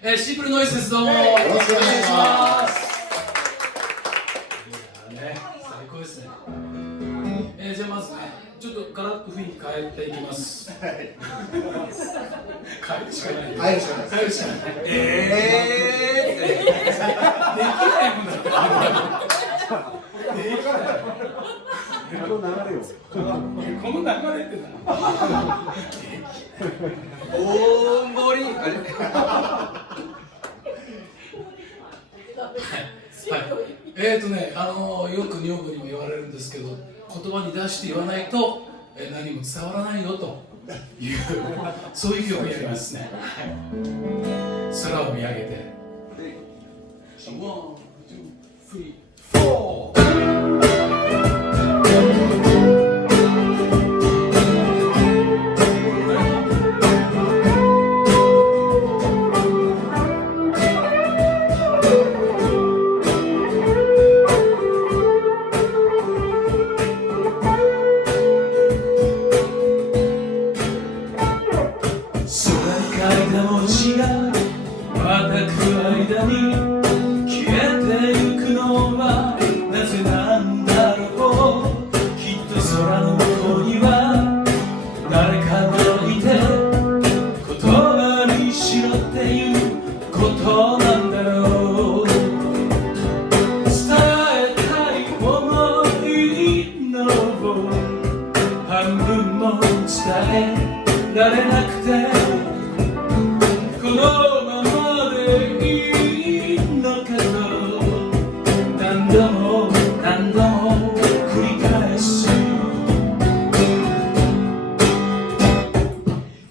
シンプルノイズです。どうもよろしくお願いします。いやね、最高ですね。じゃあまずね、ちょっとガラッと雰囲気変えていきます。変えるしかない。変えるしかない。変えるしかない。できないもんだって。この流れを。この流れって大盛りあれよく女房にも言われるんですけど、言葉に出して言わないと何も伝わらないよというそういう曲をやりますね。空を見上げて。1、2、3、4。られなくてこのままでいいのかと何度も何度も繰り返す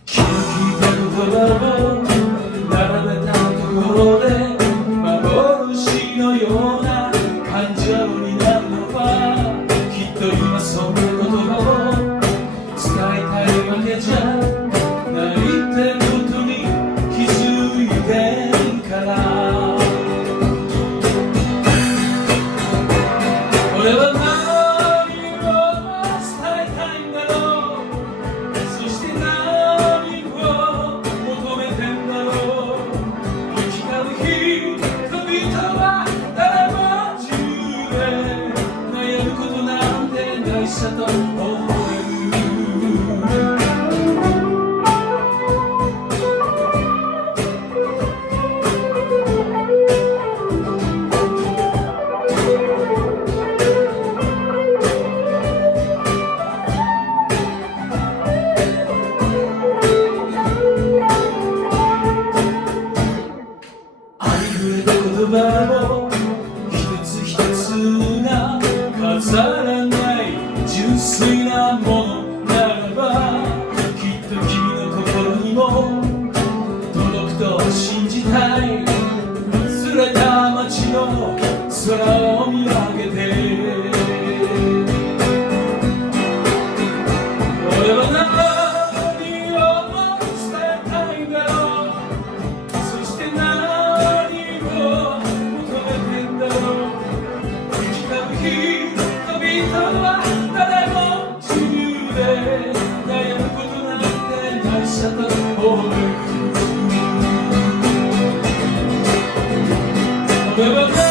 気の利いた言葉を並べたところで幻のような感情になるのはきっと今そんな言葉を伝えたいわけじゃ一つ一つが飾らない純粋なものならばきっと君の心にも届くと信じたい忘れた街の空を見上げて俺は何を伝えたいんだろうそして誰も自由で悩むことなんてないさと思う俺は